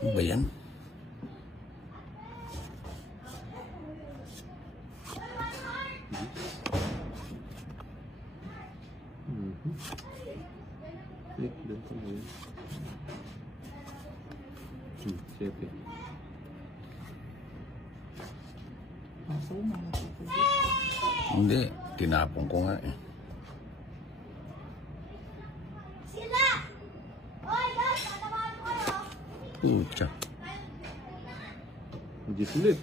Ano ba yan? Hindi, tinapon ko nga eh. Pucha. Hindi sulit.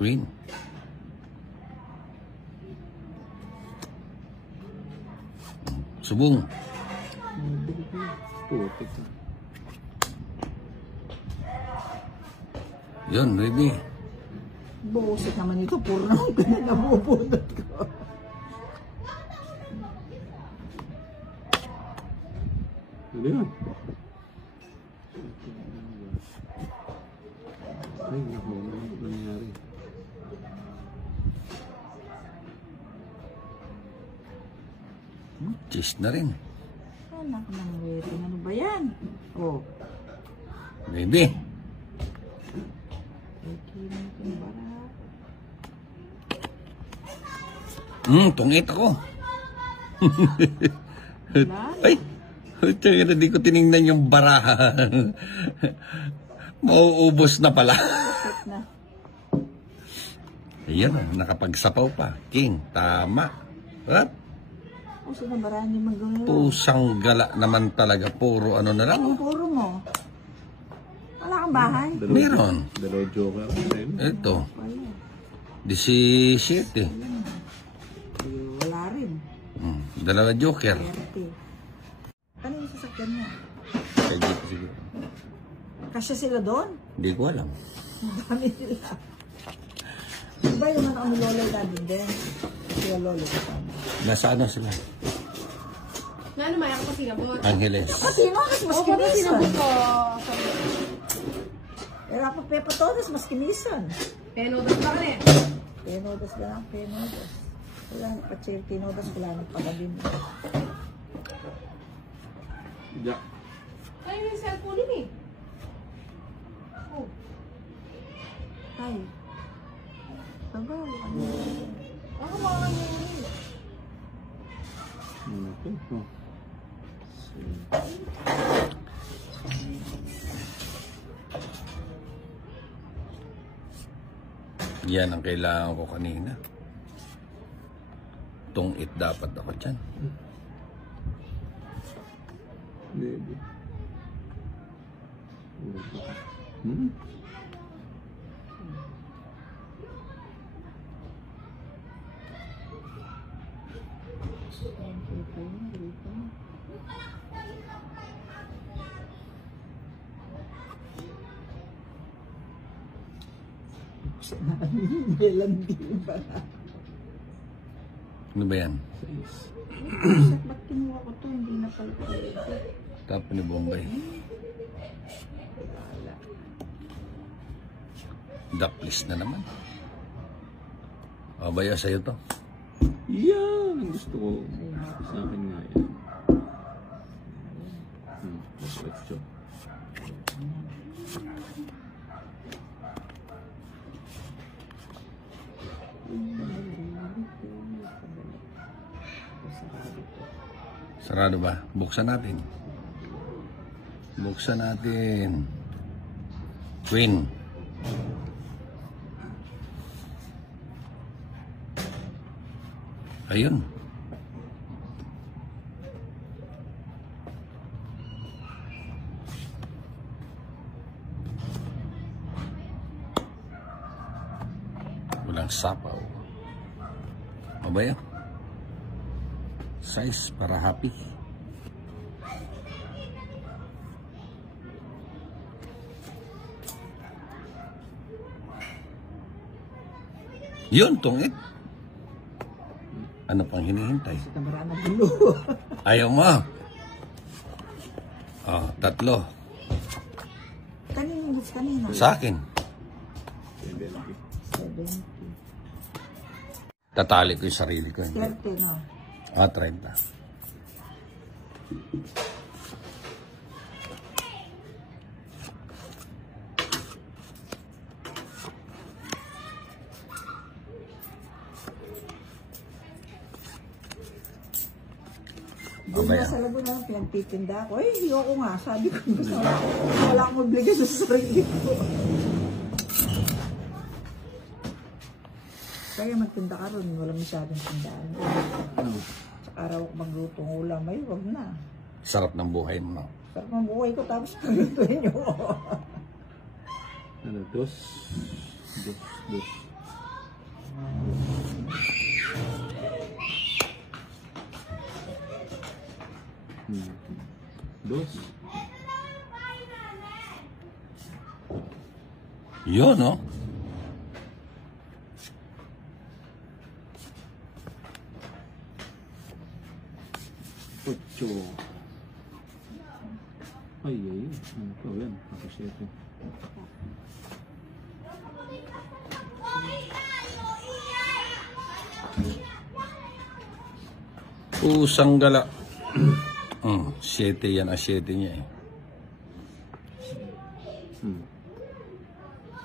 Queen. Subong. Yun, ready. Buset naman ito, puro naman ko na nabubunod ko. Ano yan? Ay, naku, ano nangyari? Cheese na rin. Anak ng wedding, ano ba yan? Oh. Baby. Tungit ako. Ay, hindi ko tinignan yung baraha. Mauubos na pala. Ayan, nakapagsapaw pa. King, tama. What? Puso na barahan yung magulo. Pusang gala naman talaga. Puro ano na lang. Puro mo. Wala kang bahay? Meron. Dalawa joker. Ito. 17. Wala rin. Dalawa joker. Ano yung sasakyan mo? Sige. Kasya sila doon? Hindi ko alam. Ang dami nila. Diba yung mga kami lolo natin din? Kaya lolo ko pa. Nasa ano sila? Na ano may ako pa sinabot? Angeles. Kasi mo, mas Oo, pa sinabot ko. Era pa pepa todos, mas kinisan. Penodas ba ka rin? Penodas lang, penodas. Wala na pa chair, penodas, wala na pagabin. Yeah. Ay, yung cellphone din eh. Oh. Ay. Tagal, ano? Ako mga nangyari. Ito. Yan ang kailangan ko kanina. Tungit dapat ako dyan. Baby. Melandin ba? Ano ba yan? Ba't kinuha ko to? Hindi na pala. Tapo ni Bombay. Daplis na naman. O, baya sa'yo to. Yan! Ang gusto ko. Sa akin nga yan. Let's go. Sarado ba? Buksan natin. Buksan natin. Queen. Ayun. Walang sapaw. Mabaya. Size para happy. Yun, tungit. Ano pang hinihintay? Sa kamara na bulo. Ayaw mo. Oh, 3. Kanina. Sa akin. 70. Tatali ko yung sarili ko. Hindi. 30, no? 30. Doon Abay, na sa Laguna, pinagtitinda ako. Eh, ayoko nga. Sabi ko, wala akong obligasyon sa sarili ko. Kaya magtinda ka ron, walang masyadong tindaan. Tsaka araw ako maglutong ulam, ay wag na. sarap ng buhay mo. Sarap ng buhay ko, tapos paglutuin nyo. Ano, dos. Dos. Yun, no? Ocho. Ay, ano to yan? Ako siyete. Pusang gala. 7 yan, 7 niya eh.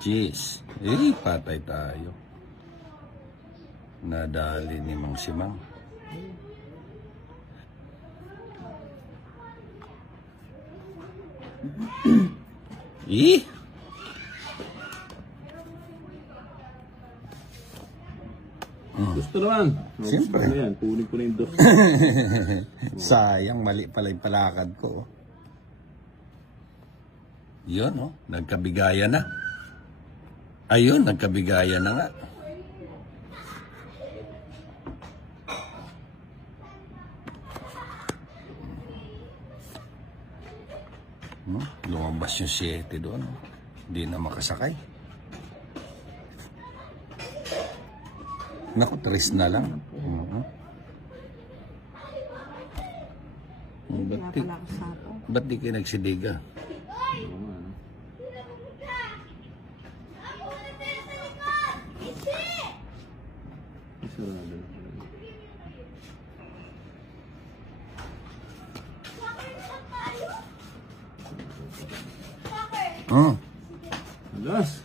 Jeez. Patay tayo. Nadali ni Mang Simang. Gusto naman. Siyempre. Gusto yan. Kunin ko na yung dos. Sayang, mali pala yung palakad ko. Yun, no? Nagkabigayan na. Ayun, nagkabigayan na nga. Lumabas yung 7 doon. Hindi na makasakay. Naku, 3 na lang. Ba't di kayo nagsidiga? Sarado. Alas.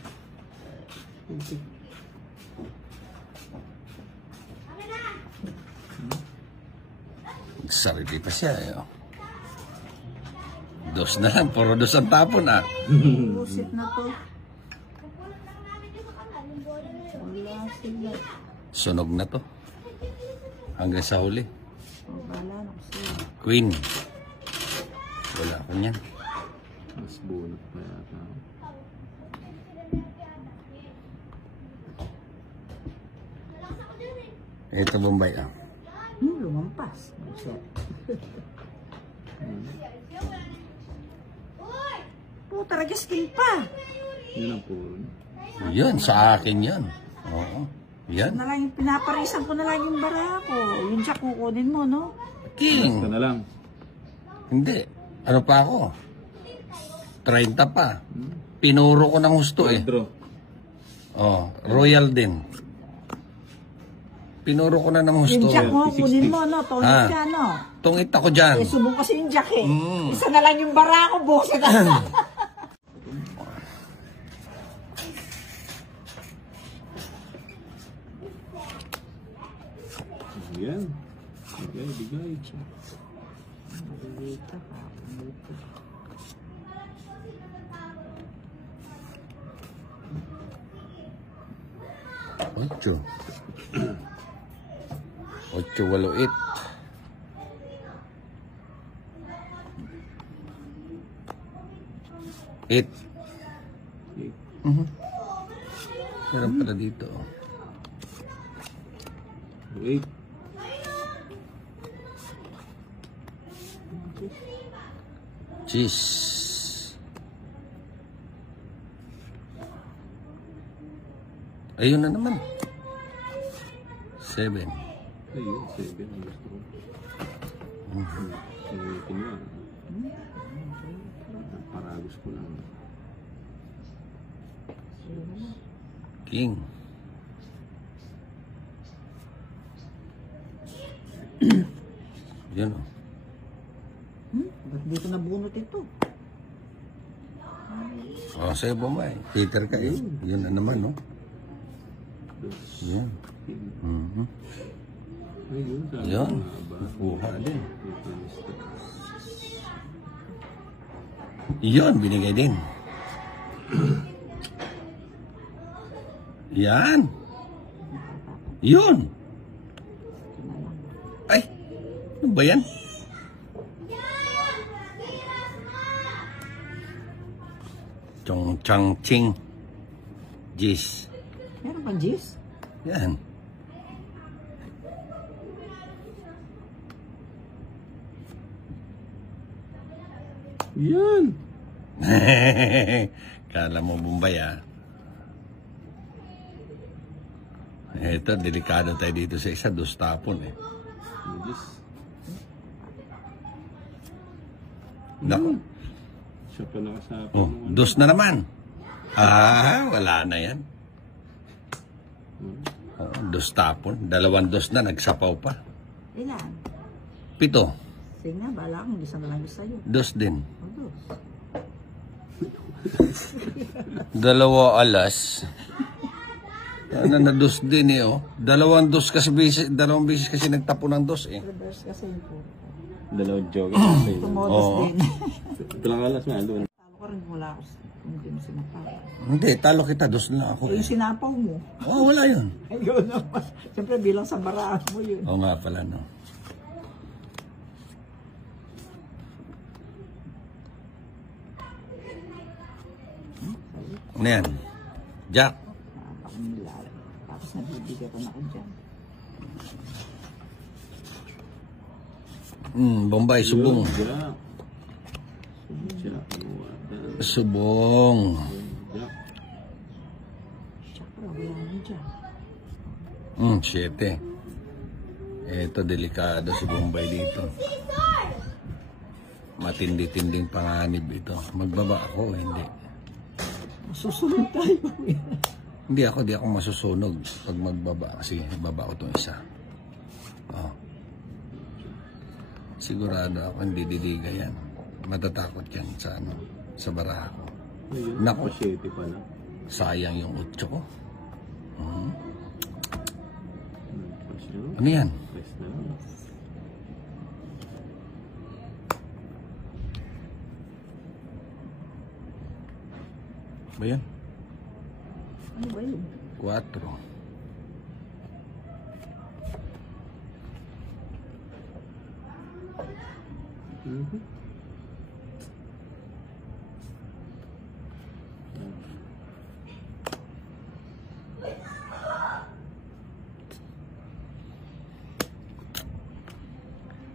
Sarili pa siya. Eh. 2 na lang. Puro 2 ang tapon ah. Busit na to. Wala sila. Sunog na to. Hanggang sa huli. Wala na kasi. Queen. Wala ko niyan. Mas bunot pa yata. Ito Bombay ah. Lumampas. Puta, ragaskin pa. Yun ang puro. Yun, sa akin yan. Oo. Yan. Na lang yung pinaparisan ko na lang yung bara ko. Yung jack kukunin mo, no? King. Ito na lang. Hindi. Ano pa ako? 30 pa. Pinuro ko ng husto eh. Draw. Oh, Royal din. Pinuro ko na ng husto. Yung jack mo, kunin mo, no? Tongit ka, no? Tungit ako dyan. Eh, subong kasi yung jack eh. Isa na lang yung bara ko, buset. Yan. Bigay. Ocho. 8, 8. Meron pala dito. 8. Jeez. Ayun na naman. 7. Ayun, 7 ang gusto ko. Ulitin mo. Paragos ko lang. King. Yan o. Ba't dito nabunot ito? Oh, sa'yo Bombay. Peter ka eh. Yun na naman, no? Yan. Mhm. Ayun, sabi Yan. ko nga ba? Kuha din. Ito, mister. Yan, binigay din. Yan. Yun. Ay, ano ba yan? Chong Chang Ching. Jis. Meron pa G's? Yan. Yan! Kala mo Bombay ah. Ito, delikado tayo dito sa isa, dustapon eh. Diyos. Naku. Siya pa nakasapa. Oh, dos na naman. Ah, wala na yan. Oh, dos tapon. 2 dos na, nagsapaw pa. Ilan? 7. Sige nga, bala akong isa na lang sa'yo. 2 din. O, dos. 2 alas. Ano na 2 din eh oh. 2 dos kasi 2 beses kasi nagtapo ng 2 eh. Reverse kasi yung puro. Dalawang joke. Tumodos Oo. din. Ito lang alas na doon. Talo ka rin wala ako. Kung hindi mo sinapaw. Hindi, talo kita, 2 na ako Eh, eh. yung sinapaw mo. Oh, wala yun. Ayun naman. Siyempre bilang sa baraan mo yun. Oo nga pala no. Ano yan? Jack. Akong nilalang. Tapos nabibigyan pa na ako dyan. Bombay, subong. Jack. Jack. Subong. Jack. Tsaka wala na dyan. 7. Ito, delikado si Bombay dito. Matindi-tinding panganib ito. Magbaba ako, hindi. Susunod tayo. Hindi ako masusunog pag magbaba kasi baba ko itong isa. Oh. Sigurado ako hindi didiga yan. Matatakot yan sa sa baraha ko. Ayun, Naku. pa-7 pa na. Sayang yung 8 ko. Pasyo. Ano yan? Press na lang. Ba yan? Ano ba yun? 4. Mhm.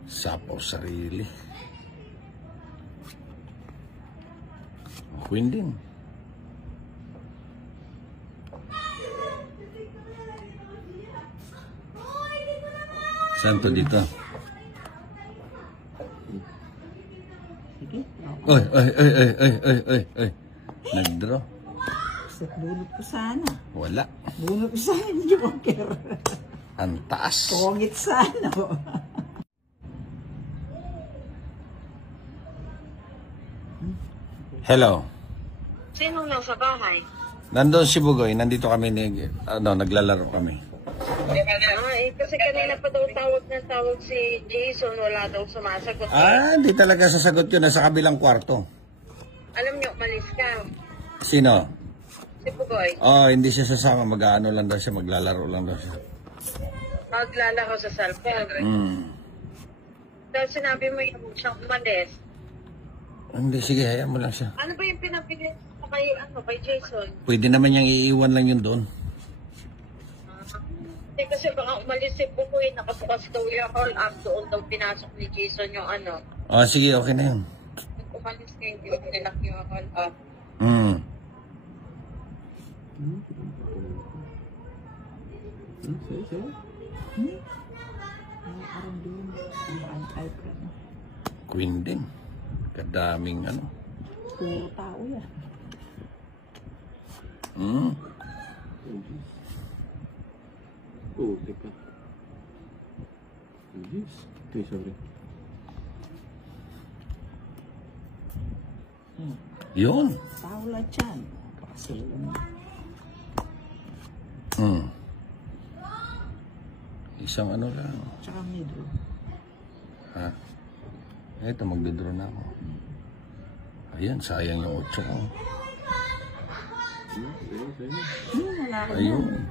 Sapaw sarili. Queen din. Saan to dito? Sige. Oy, oy, oy, oy, oy, oy, oy, oy. Nag-draw. Sa bunot ko sana. Wala. Bunot ko sana yung joker. Ang taas. Kongit sana. Hello. Sino lang sa bahay? Nandun si Bugoy. Nandito kami naglalaro kami. Kasi kanina pa daw tawag si Jason, wala daw sumasagot. Hindi talaga sasagot yun. Nasa kabilang kwarto. Alam niyo, umalis ka. Sino? Si Pugoy, Hindi siya sasama. Mag-ano lang daw siya. Maglalaro lang daw siya. maglalaro sa cellphone. Dahil sinabi mo yung siyang umalis. Hindi, sige. Hayaan mo lang siya. Ano ba yung pinapili mo kay Jason? Pwede naman niyang iiwan lang yun doon. Kasi baka umalis si Pugoy, nakabukas daw yung call up doon daw pinasok ni Jason yung ano. Sige. Okay na yun. Umalis kayo, yung nilak yung call up. Sige. Parang doon. Ang iPad. Queen din. Kadaming ano. Puro tao yan. Oh, teka. Yes. Okay, sorry. Yun. Paula Chan. Kasi Isang ano lang. tsaka middle. Ha? Eto, magdidraw na ako. Ayan, sayang yung 8 ko. Wala ko Ayun. yan.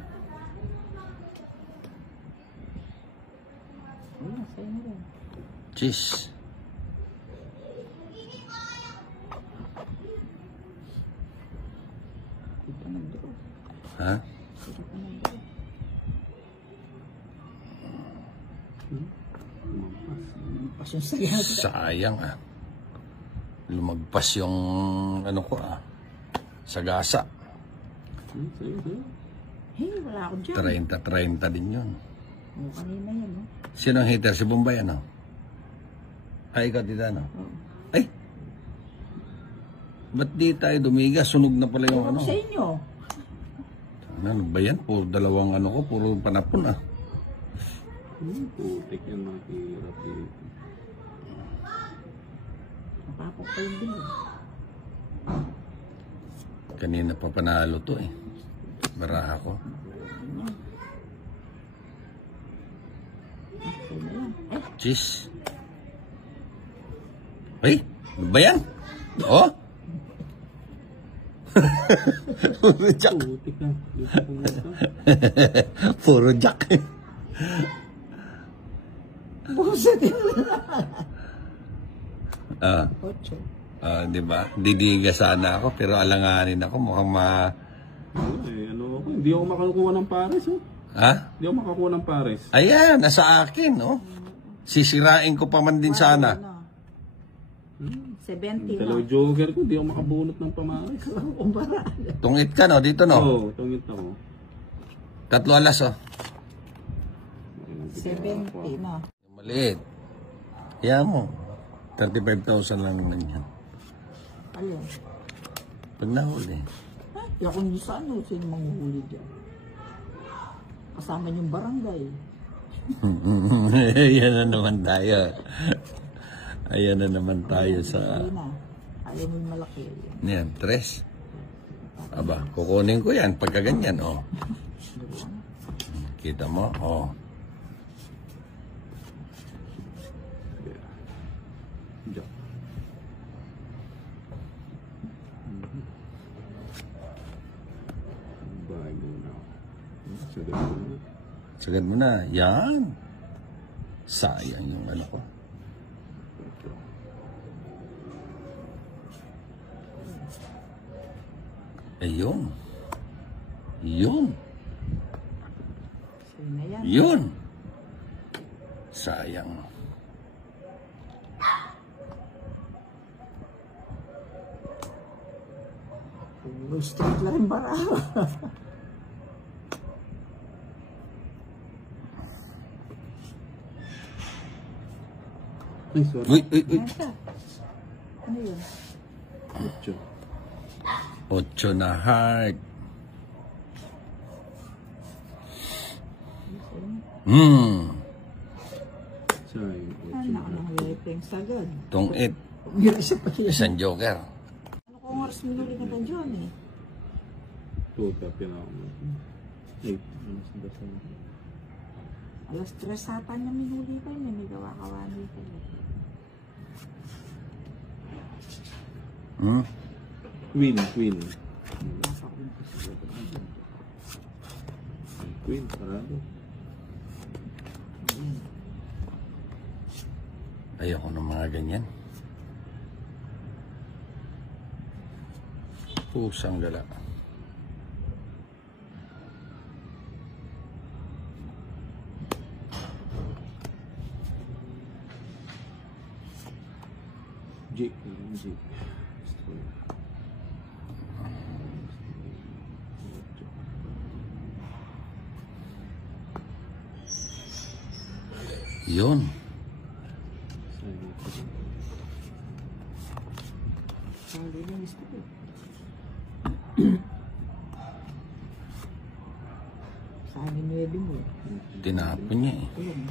Wala, sa'yo na rin. Cheese. Hindi ka nag-draw. Ha? Hindi ka nag-draw. Pas yung saya. Sayang ah. Lumagpas yung ano ko ah. Sagasa. Sa'yo. Hey, wala ako dyan. 30-30 din yun. O, kanina yan, no? Sino ang hater? Si Bombay ano? Ay, ikaw tita ano? Oo. Ay! Ba't di tayo dumiga? Sunog na pala yung Ano ano. sa inyo? Ano ba yan? Puro dalawang ano ko. Puro panapon ah. Putik yan, mahirap eh. Napapok pa yung bill. Kanina pa panalo to eh. Baraha ko. Sa'yo na yan. Cheese. Ay! Ano ba yan? Oh! Puro jack. Putik na. Dito ko muna. Puro jack. Buset yun. Ah, 8. di ba? Didiga sana ako pero alanganin ako. Mukhang Ano ako, hindi ako makakuha ng pares. Oh. Ha? Hindi ako makakuha ng pares. Ayan, nasa akin, oh. Sisirain ko pa man din sana. 70 na. Dalawang joker ko, hindi ako makabunot ng pamares. Kumbara. Tungit ka, no? Dito, no? Oo, tungit ako. 3 alas, oh. 70 na. Maliit. Kaya mo. 35,000 lang naman yan. Ayun. Pag nahuli. Ay, ako nyo sa ano, sino manguhuli dyan? Kasama yung barangay. Ayan na naman tayo. Ayan na naman tayo sa... Ayun na. Ayaw mo yung malaki. Yan, 3. Aba, kukunin ko yan pagka ganyan, oh. Kita mo, oh. Diyan. Bago na. Sagad mo na. Sagad mo na. Yan. Sayang yung ano ko. Ayun. Yun. Sa'yo na yan. Yun. Sayang. Puro straight lang yung bara. Ay, sorry. Uy, uy, uy. Ayan ka. Ano yun? 8. 8 na heart. Sayang. Ano ako nang lepeng sagad. Tungit. Umiyak siya pa siya. Isang joker. Ano kung oras minuli ka ng John eh? Tuta, pinaka mo. Ay, ano sa dasal? Alas 3 ata niya minuli ka niya. May gawa-kawani ka niya. Queen. Nasa ko yung posible. Queen, parado. Ayoko ng mga ganyan. Pusang gala. G. Yun. Ang linis ko eh. Saan yung 9 mo? Tinapon niya eh. Ayun.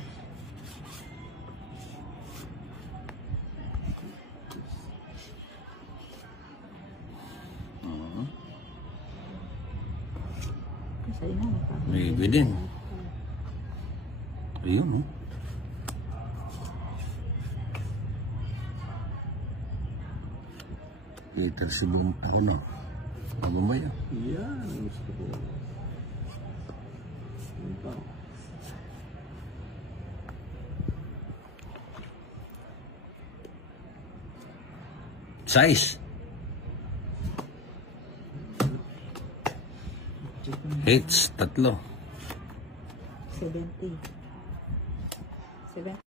Sa'yo na, magkano? Maybe din. Ayun, oh. Peter si buong taon, no? Ano ba yan? Yan, ang gusto ko. Yan pa. Size. Hits, 3. 70. 70.